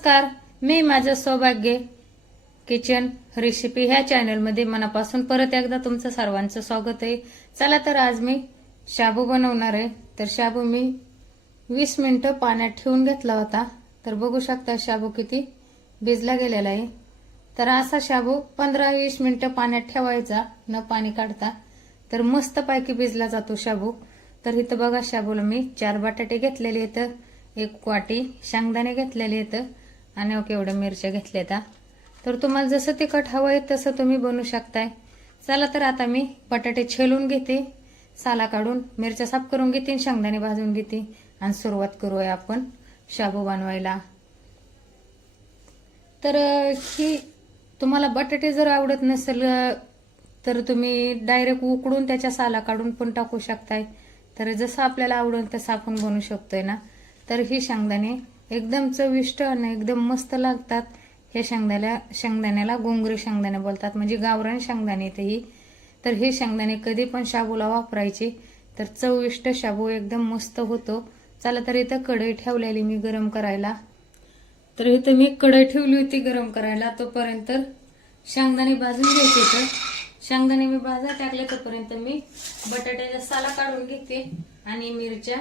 नमस्कार. मी माझं सौभाग्य किचन रेसिपी ह्या चॅनलमध्ये मनापासून परत एकदा तुमचं सर्वांचं स्वागत आहे. चला तर आज मी शाबू बनवणार आहे. तर शाबू मी वीस मिनटं पाण्यात ठेवून घेतला होता. तर बघू शकता शाबू किती भिजला गेलेला आहे. तर असा शाबू पंधरा वीस मिनटं पाण्यात ठेवायचा न पाणी काढता. तर मस्तपैकी भिजला जातो शाबू. तर इथं बघा शाबूला मी चार बटाटे घेतलेले आहेत. एक वाटी शेंगदाणे घेतलेले आहेत. आणि ओके एवढ्या मिरच्या घेतल्या त्या तर तुम्हाला जसं तिखट हवं आहे तसं तुम्ही बनवू शकताय. चला तर आता मी बटाटे छेलून घेते साला काढून मिरच्या साफ करून घेते आणि शेंगदाणे भाजून घेते. आणि सुरुवात करूया आपण शाबू बनवायला. तर ही तुम्हाला बटाटे जर आवडत नसेल तर तुम्ही डायरेक्ट उकडून त्याच्या साला काढून पण टाकू शकताय. तर जसं आपल्याला आवडेल तसं आपण बनवू शकतोय ना. तर ही शेंगदाणे एकदम चविष्ट आणि एकदम मस्त लागतात. ह्या शेंगदाण्या शेंगदाण्याला गोंगरी शेंगदाणे बोलतात. म्हणजे गावरान शेंगदाणे येते ही. तर हे शेंगदाणे कधी पण शाबूला वापरायचे. तर चविष्ट शाबू एकदम मस्त होतो. चला तर इथं कढई ठेवलेली मी गरम करायला. तर इथं मी कढई ठेवली होती गरम करायला. तोपर्यंत शेंगदाणे भाजून घ्यायचे तर शेंगदाणे मी भाजा टाकले. तोपर्यंत मी बटाट्याचा साला काढून घेते आणि मिरच्या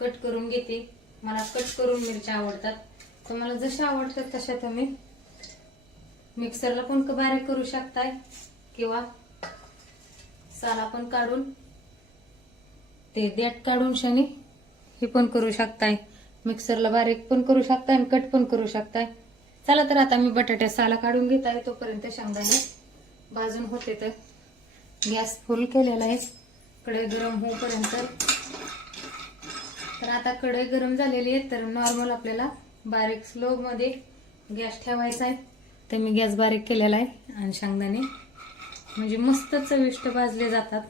कट करून घेते. मला कट करून मिरच्या आवडतात. तुम्हाला जशा आवडतात तशा तुम्ही मिक्सरला पण बारीक करू शकताय किंवा साला पण काढून ते देठ काढून शनी हे पण करू शकताय. मिक्सरला बारीक पण करू शकताय आणि कट पण करू शकताय. चला तर आता मी बटाट्या साला काढून घेत आहे तोपर्यंत शेंगदाणे भाजून होते तर गॅस फुल केलेला आहे. कढई गरम होईपर्यंत तर आता कढई गरम झालेली आहे तर नॉर्मल आपल्याला बारीक स्लो मध्ये गॅस ठेवायचा आहे. तर मी गॅस बारीक केलेला आहे आणि शेंगदाणे. म्हणजे मस्त चविष्ट भाजले जातात.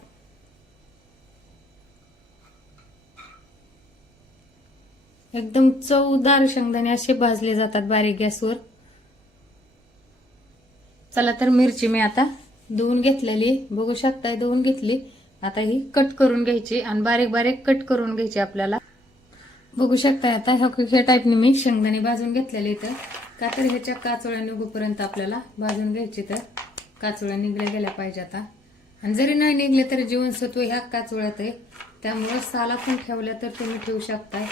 एकदम चवदार शेंगदाणे असे भाजले जातात बारीक गॅसवर. चला तर मिरची मी आता धुवून घेतलेली बघू शकताय धुवून घेतली. आता ही कट करून घ्यायची आणि बारीक बारीक कट करून घ्यायची आपल्याला. बघू शकताय आता ह्या ह्या टाईपने मी शेंगदाणे भाजून घेतलेले इथं. का तर ह्याच्या काचोळ्या निघूपर्यंत आपल्याला भाजून घ्यायची तर काचोळ्या निघल्या गेल्या पाहिजे आता. आणि जरी नाही निघले तरी जीवनसत्व ह्या काचोळ्यात आहे. त्यामुळे साला पण ठेवल्या तर तुम्ही ठेवू शकताय.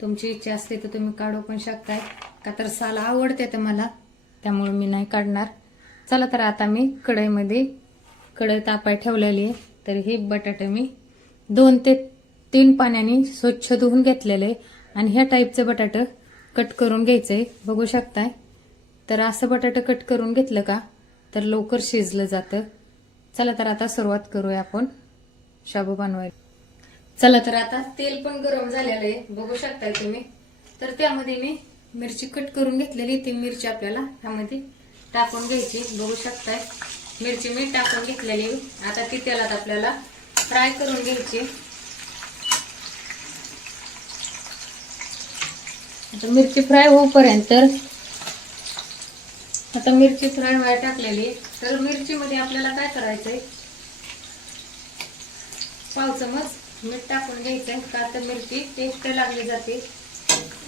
तुमची इच्छा असते तर तुम्ही काढू पण शकताय. का तर साला आवडते तर मला त्यामुळे मी नाही काढणार. चला तर आता मी कढईमध्ये कढई तापाय ठेवलेली आहे. तर हे बटाटे मी दोन ते तीन पाण्याने स्वच्छ धुवून घेतलेले आणि ह्या टाईपचं बटाटं कट करून घ्यायचंय बघू शकताय. तर असं बटाटं कट करून घेतलं का? तर लवकर शिजलं जातं. चला तर आता सुरुवात करूया आपण. शाबू बनवायला. चला तर आता तेल पण गरम झालेलं आहे. बघू शकताय तुम्ही. तर त्यामध्ये मी मिरची कट करून घेतलेली. ती मिरची आपल्याला ह्यामध्ये टाकून घ्यायची. बघू शकताय. मिरची मी टाकून घेतलेली आता ती तेलात आपल्याला फ्राय करून घ्यायची. आता मिरची फ्राय होईपर्यंत आता मिरची फ्राय व्हायला टाकलेली. तर मिरचीमध्ये आपल्याला काय करायचंय? पाव चमच मीठ टाकून घ्यायचं का तर मिरची टेस्ट लागली जाते.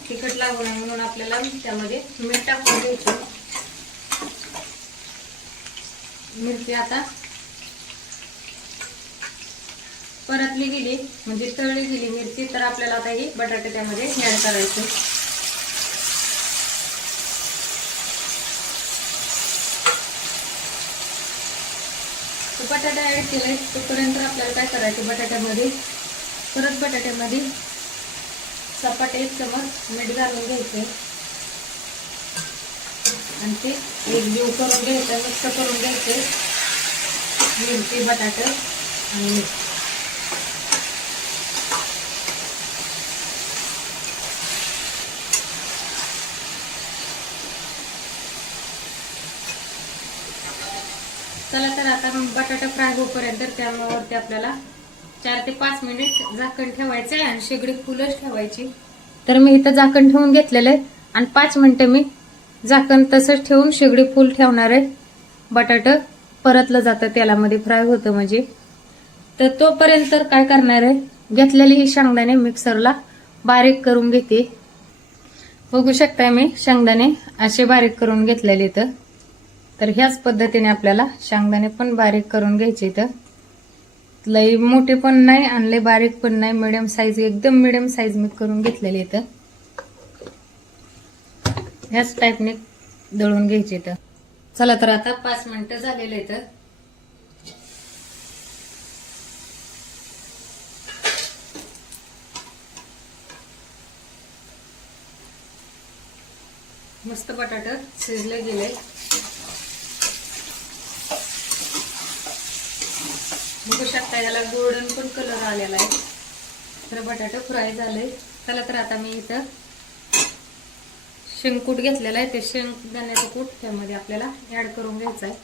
तिखट लागू नये म्हणून आपल्याला त्यामध्ये मीठ टाकून घ्यायचं. मिरची आता परतली गेली. म्हणजे तळली गेली मिरची. तर आपल्याला आता ही बटाटे त्यामध्ये ऍड करायचे. तो बटाटा ऍड केलाय. तोपर्यंत आपल्याला काय करायचं? बटाट्यामध्ये परत बटाट्यामध्ये सपाट एक चमच मीठ घालून घ्यायचं आणि ते एकजीव करून घ्यायचं मिक्स करून घ्यायचं. मिरची बटाटे आणि मीठ. चला तर आता मग बटाटा फ्राय होईपर्यंत त्यावरती आपल्याला चार ते पाच मिनिट झाकण ठेवायचं आहे आणि शेगडी फुलच ठेवायची. तर मी इथं झाकण ठेवून घेतलेलं आहे आणि पाच मिनिटं मी झाकण तसंच ठेवून शेगडी फुल ठेवणार आहे. बटाटं परतलं जातं तेलामध्ये फ्राय होतं म्हणजे. तर तोपर्यंत काय करणार आहे? घेतलेली ही शेंगदाणे मिक्सरला बारीक करून घेते. बघू शकताय मी शेंगदाणे असे बारीक करून घेतलेले इथं. तर ह्याच पद्धतीने आपल्याला शेंगदाणे पण बारीक करून घ्यायचे इथं. लई मोठे पण नाही आणि लई बारीक पण नाही. मिडियम साईज एकदम मिडियम साईज मी करून घेतलेली इथं. ह्याच टाईपने दळून घ्यायचे इथं. चला तर आता पाच मिनटं झालेले इथं. मस्त बटाटा शिजले गेले. बघू शकता याला गोल्डन पण कलर आलेला आहे. तर बटाटा फ्राय झाले चला तर आता मी इथं शेंगकूट घेतलेला आहे. ते शेंगदाण्याचं कूट त्यामध्ये आपल्याला ऍड करून घ्यायचं आहे.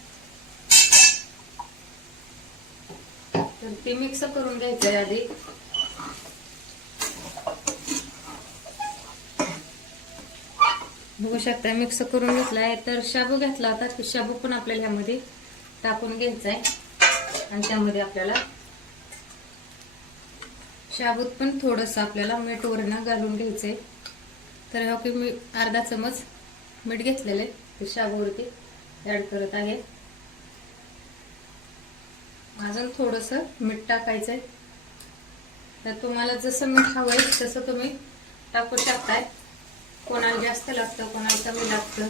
तर ते मिक्स करून घ्यायचं आहे आधी. बघू शकता मिक्स करून घेतला आहे. तर शाबू घेतला होता. तो शाबू पण आपल्याला ह्यामध्ये टाकून घ्यायचा आहे. आणि त्यामध्ये आपल्याला शाबूत पण थोडंसं आपल्याला मीठ वरण घालून घ्यायचंय. तर हा की मी अर्धा चमच मीठ घेतलेलं आहे. ते शाबूवरती ऍड करत आहे. अजून थोडंसं मीठ टाकायचंय. तर तुम्हाला जसं मीठ हवंय तसं तुम्ही टाकू शकताय. कोणाला जास्त लागतं कोणाला कमी लागतं.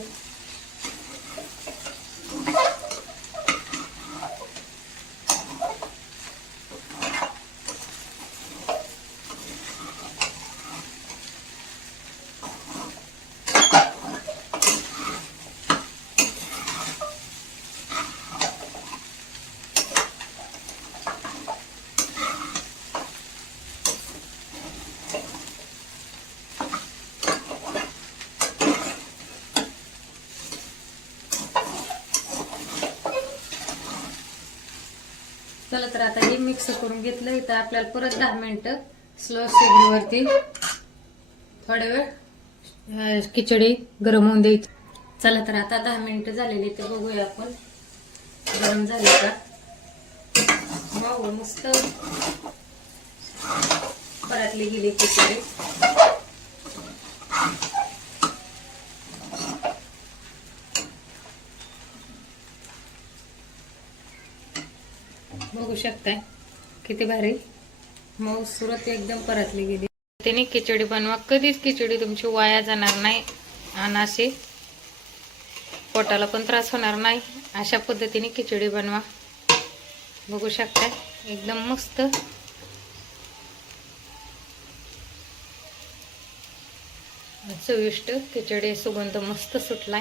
तर आता हे मिक्स करून घेतलं. इथं आपल्याला परत दहा मिनिटं स्लो शेगडीवरती थोडा वेळ खिचडी गरम होऊन द्यायची. चला तर आता दहा मिनिटं झालेली ते बघूया आपण. गरम झाले का? वाव मस्त. परातली गेली खिचडी. शकताय? किती भारी. मऊ सुरत एकदम परतली गेली. त्याने खिचडी बनवा. कधीच खिचडी तुमची वाया जाणार नाही. आणि अशी पोटाला पण त्रास होणार नाही. अशा पद्धतीने खिचडी बनवा. बघू शकताय. एकदम मस्त. चविष्ट खिचडी सुगंध मस्त सुटलाय.